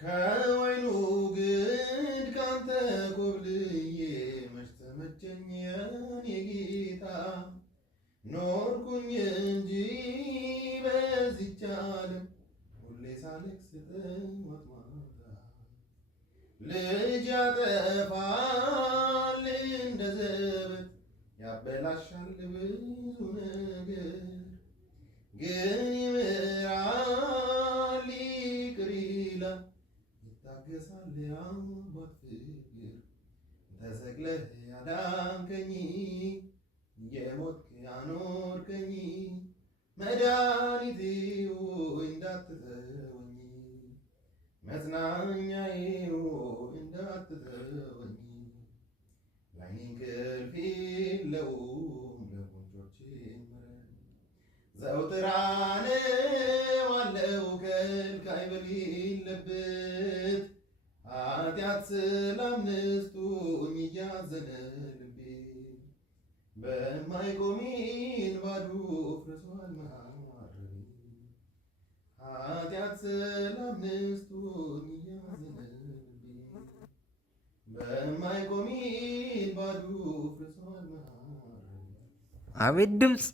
ከወይኑ ግንድ ካንተ ኮብልዬ መች ተመቸኝ የኔ ጌታ ኖርኩኝ እንጂ በዚች ዓለም ሁሌ ሳለቅስ ጠዋት ማታ ልጅ ያጠፋል እንደ ዘበት ያበላሻል ብዙ ነገር ግን ይምራል ይቅር ይላል ይታገሳል የአባት ፍቅር ተሰቅለህ ያዳንከኝ የሞትክ ያኖርከኝ መድኃኒቴ ሆይ እንዳትተወኝ መጽናኛዬ ሆይ እንዳትተወኝ ለዓይኔ እንቅልፍ የለውም ለጉንጮቼ መረን ዘወትር አነባለሁ ከልካይ በሌለበት ኃጢአት ስላምስቱኝ እያዘነ ልቤ በማይቆም ባዶ ፍርሷል ማረቤ ኃጢአት ስላምስቱኝ እያዘነ ልቤ በማይቆም ባዶ ፍርሷል ማረቤ። አቤት ድምፅ